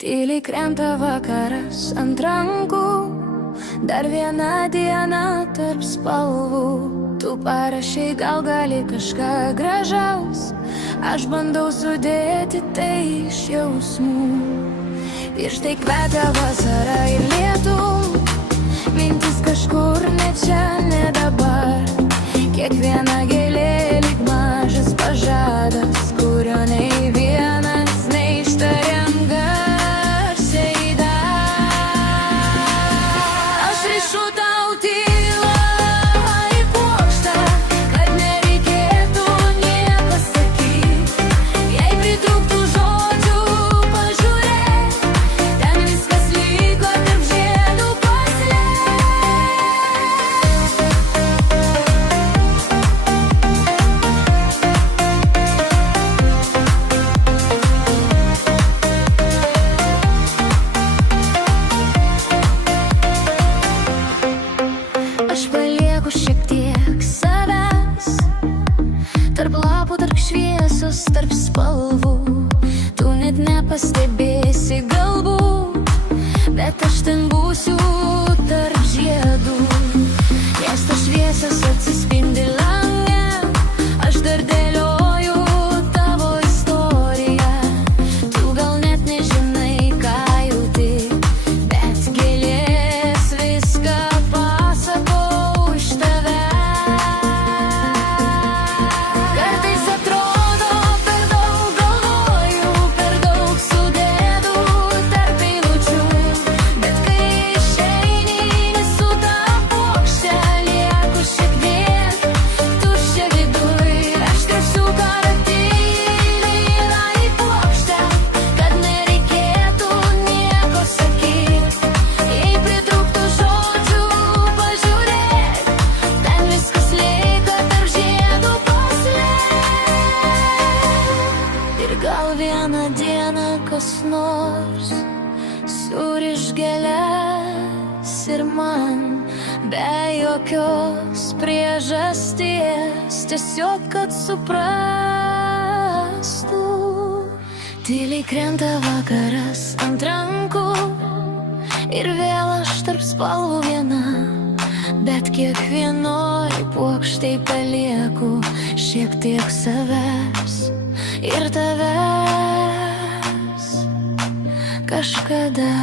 Tyliai krenta vakaras ant rankų, dar viena diena tarp spalvų. Tu parašai, gal gali kažką gražaus, aš bandau sudėti tai iš jausmų. Pirštai kvepia vasara ir lietum, mintis kažkur ne čia, ne dabar. Kiekviena gėlė lyg mažas pažadas, kurio nei vienas neištariam garsiai dar. Aš rišu tau tylą į puokštę, kad nereikėtų nieko sakyt. Jei pritrūktų žodžių, pažiūrėk, ten viskas liko tarp žiedų paslėpta. Aš palieku šiek tiek savęs, tarp lapų, tarp šviesos, tarp spalvų. Tu net nepastebėsi galbūt, bet aš ten būsiu tarp žiedų. Miesto šviesios atsispindi lange, aš dar dėlioju tavo istoriją. Tu gal net nežinai, ką jauti, bet gėlės viską pasakau už tave. Kartais atrodo per daug galvoju, per daug sudėdu tarp eilučių, bet kai išeini, nesu ta puokštė, lieku šiek tiek tuščia viduj. Aš krepšiu tyliai į puokštę, kad nereikėtų nieko sakyt. Jei pritrūktų žodžių, pažiūrėk, ten viskas lieka tarp žiedų paslėpta. Ir gal vieną dieną kas nors suriš gėles ir man, be jokios priežasties, tiesiog kad suprastų. Tyliai krenta vakaras ant rankų ir vėl aš tarp spalvų viena, bet kiekvienoj puokštėj palieku šiek tiek savęs ir tavęs kažkada.